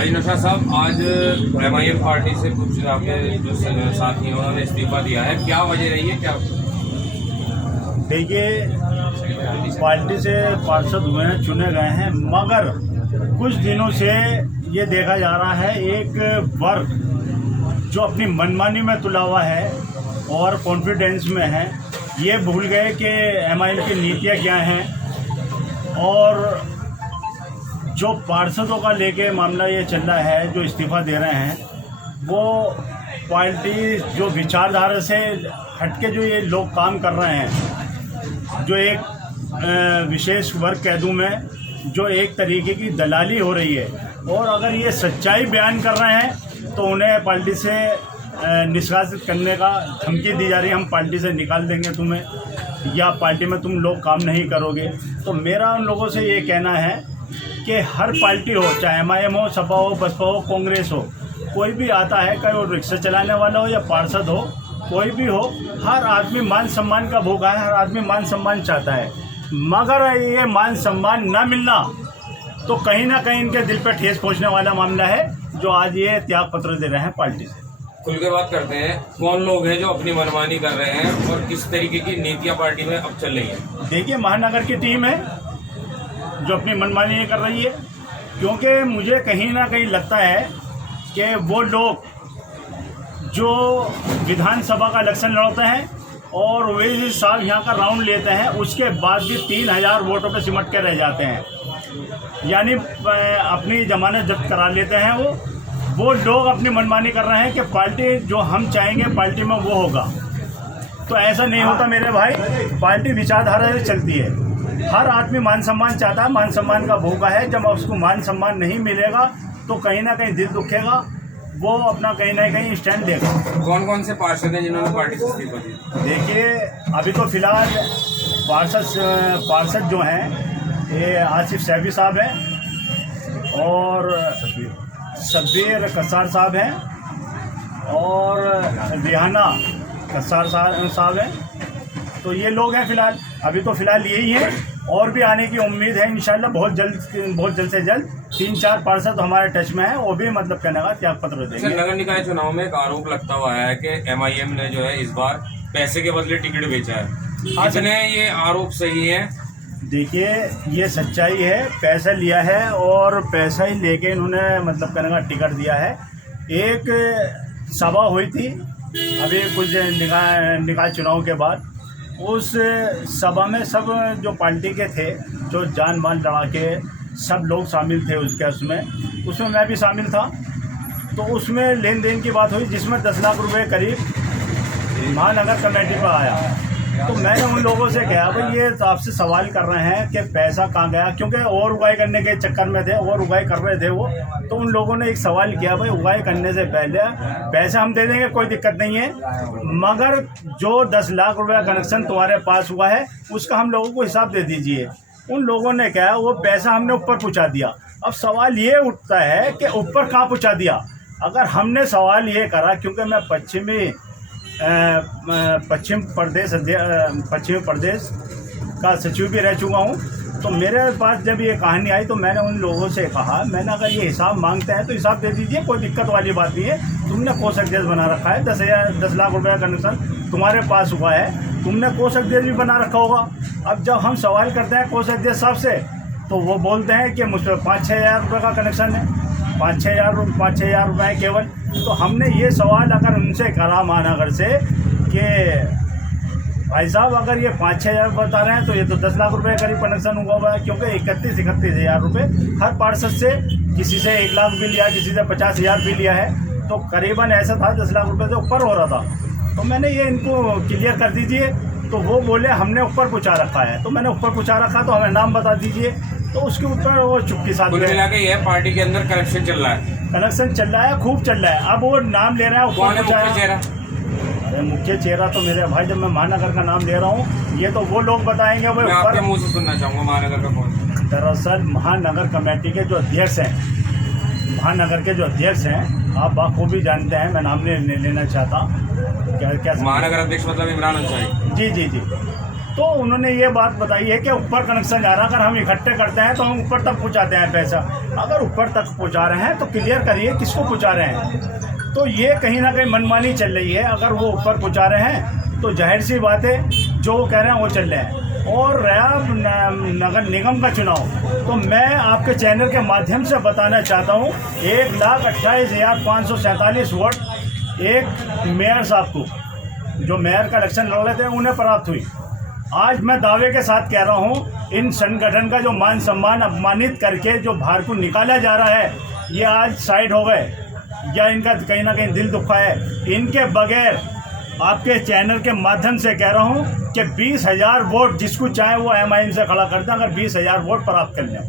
भाई नशा साहब, आज एमआईएम पार्टी से कुछ आपके जो साथी हैं उन्होंने इस्तीफा दिया है, क्या वजह रही है? क्या देखिए, पार्टी से पार्षद हुए हैं, चुने गए हैं, मगर कुछ दिनों से ये देखा जा रहा है एक वर्ग जो अपनी मनमानी में तुला हुआ है और कॉन्फिडेंस में है, ये भूल गए कि एमआईएम की नीतियाँ क्या हैं। और जो पार्षदों का लेके मामला ये चल रहा है, जो इस्तीफा दे रहे हैं, वो पार्टी जो विचारधारा से हटके जो ये लोग काम कर रहे हैं, जो एक विशेष वर्ग कह दूँ मैं, जो एक तरीके की दलाली हो रही है। और अगर ये सच्चाई बयान कर रहे हैं तो उन्हें पार्टी से निष्कासित करने का धमकी दी जा रही है, हम पार्टी से निकाल देंगे तुम्हें, या पार्टी में तुम लोग काम नहीं करोगे। तो मेरा उन लोगों से ये कहना है कि हर पार्टी हो, चाहे एमआईएम हो, सपा हो, बसपा हो, कांग्रेस हो, कोई भी आता है, चाहे वो रिक्शा चलाने वाला हो या पार्षद हो, कोई भी हो, हर आदमी मान सम्मान का भोगा है, हर आदमी मान सम्मान चाहता है। मगर ये मान सम्मान न मिलना तो कहीं ना कहीं इनके दिल पर ठेस पहुंचने वाला मामला है, जो आज ये त्याग पत्र दे रहे हैं पार्टी से। खुल के बात करते हैं, कौन लोग हैं जो अपनी मनमानी कर रहे हैं और किस तरीके की नीतियां पार्टी में अब चल रही है? देखिए, महानगर की टीम है जो अपनी मनमानी कर रही है, क्योंकि मुझे कहीं ना कहीं लगता है कि वो लोग जो विधानसभा का इलेक्शन लड़ते हैं और वे इस साल यहाँ का राउंड लेते हैं, उसके बाद भी 3000 वोटों पे सिमट के रह जाते हैं, यानी अपनी जमानत जब्त करा लेते हैं। वो लोग अपनी मनमानी कर रहे हैं कि पार्टी जो हम चाहेंगे पार्टी में वो होगा। तो ऐसा नहीं होता मेरे भाई, पार्टी विचारधारा से चलती है, हर आदमी मान सम्मान चाहता है, मान सम्मान का भोगा है। जब उसको मान सम्मान नहीं मिलेगा तो कहीं ना कहीं दिल दुखेगा, वो अपना कहीं ना कहीं स्टैंड देगा। कौन कौन से पार्षद हैं जिन्होंने पार्टी से इस्तीफा दिया? देखिए, अभी तो फिलहाल पार्षद जो हैं ये आसिफ सैफी साहब हैं और शब्बीर कसार साहब हैं और रिहाना कसार साहब हैं। तो ये लोग हैं फिलहाल, अभी तो फिलहाल यही हैं, और भी आने की उम्मीद है इंशाल्लाह। बहुत जल्द से जल्द 3-4 पार्षद हमारे टच में हैं, वो भी मतलब कहने का त्याग पत्र देंगे। नगर निकाय चुनाव में एक आरोप लगता हुआ है कि एमआईएम ने जो है इस बार पैसे के बदले टिकट बेचा है, कितने ये आरोप सही है? देखिए, ये सच्चाई है, पैसा लिया है और पैसा ही लेके इन्होंने मतलब कहने का टिकट दिया है। एक सभा हुई थी अभी कुछ निकाय चुनाव के बाद, उस सभा में सब जो पार्टी के थे, जो जान माल लड़ा के सब लोग शामिल थे उसमें मैं भी शामिल था। तो उसमें लेन देन की बात हुई, जिसमें 10 लाख रुपए करीब महानगर कमेटी पर आया। तो मैंने उन लोगों से कहा, भाई ये तो आपसे सवाल कर रहे हैं कि पैसा कहाँ गया, क्योंकि और उगाई करने के चक्कर में थे, और उगाई कर रहे थे वो। तो उन लोगों ने एक सवाल किया, भाई उगाई करने से पहले पैसा हम दे देंगे, कोई दिक्कत नहीं है, मगर जो 10 लाख रुपये का कनेक्शन तुम्हारे पास हुआ है उसका हम लोगों को हिसाब दे दीजिए। उन लोगों ने कहा वो पैसा हमने ऊपर पहुँचा दिया। अब सवाल ये उठता है कि ऊपर कहाँ पहुँचा दिया। अगर हमने सवाल ये करा, क्योंकि मैं पश्चिम प्रदेश का सचिव भी रह चुका हूँ, तो मेरे पास जब ये कहानी आई तो मैंने उन लोगों से कहा, मैंने अगर ये हिसाब मांगते हैं तो हिसाब दे दीजिए, कोई दिक्कत वाली बात नहीं है। तुमने कोष अध्यक्ष बना रखा है, 10 लाख रुपये का कनेक्शन तुम्हारे पास हुआ है, तुमने कोष अध्यक्ष भी बना रखा होगा। अब जब हम सवाल करते हैं कोष अध्यक्ष साहब से, तो वो बोलते हैं कि मुझ पर 5-6 हज़ार रुपये का कनेक्शन है, 5-6 हज़ार रुपये केवल। तो हमने ये सवाल अगर उनसे करा महानगर से कि भाई साहब अगर ये 5-6 हज़ार बता रहे हैं तो ये तो 10 लाख रुपए करीब कनेक्शन हुआ है, क्योंकि 31-31 हज़ार रुपये हर पार्षद से, किसी से 1 लाख भी लिया, किसी से 50 हज़ार भी लिया है, तो करीबन ऐसा था 10 लाख रुपये से ऊपर हो रहा था। तो मैंने ये इनको क्लियर कर दीजिए, तो वो बोले हमने ऊपर पूछा रखा है। तो मैंने ऊपर पूछा रखा, तो हमें नाम बता दीजिए। तो उसके ऊपर वो चुप्पी साथ ये पार्टी के अंदर कनेक्शन चल रहा है, खूब चल रहा है। अब वो नाम ले रहा है, कौन है मुख्य चेहरा? अरे मुख्य चेहरा तो मेरे भाई, जब मैं महानगर का नाम ले रहा हूँ, ये तो वो लोग बताएंगे। वो मैं आपके मुंह से सुनना चाहूँगा, महानगर का कौन? दरअसल महानगर कमेटी के जो अध्यक्ष हैं, आप बाखूबी जानते हैं, मैं नाम नहीं लेना चाहता। क्या महानगर अध्यक्ष मतलब इमरान अंसारी? जी। तो उन्होंने ये बात बताई है कि ऊपर कनेक्शन जा रहा है, अगर हम इकट्ठे करते हैं तो हम ऊपर तक पहुंचाते हैं पैसा। अगर ऊपर तक पहुंचा रहे हैं तो क्लियर करिए किसको पहुंचा रहे हैं। तो ये कहीं ना कहीं मनमानी चल रही है। अगर वो ऊपर पहुंचा रहे हैं तो जाहिर सी बात है जो वो कह रहे हैं वो चल रहे हैं। और रहा नगर निगम का चुनाव, तो मैं आपके चैनल के माध्यम से बताना चाहता हूँ 1,28,547 वोट एक मेयर साहब को, जो मेयर का इलेक्शन लड़ रहे थे, उन्हें प्राप्त हुई। आज मैं दावे के साथ कह रहा हूँ इन संगठन का जो मान सम्मान अपमानित करके जो बाहर को निकाला जा रहा है, ये आज साइड हो गए या इनका कहीं ना कहीं दिल दुखा है। इनके बगैर आपके चैनल के माध्यम से कह रहा हूँ कि 20,000 वोट जिसको चाहे वो MIM से खड़ा करता, अगर 20,000 वोट प्राप्त कर लें।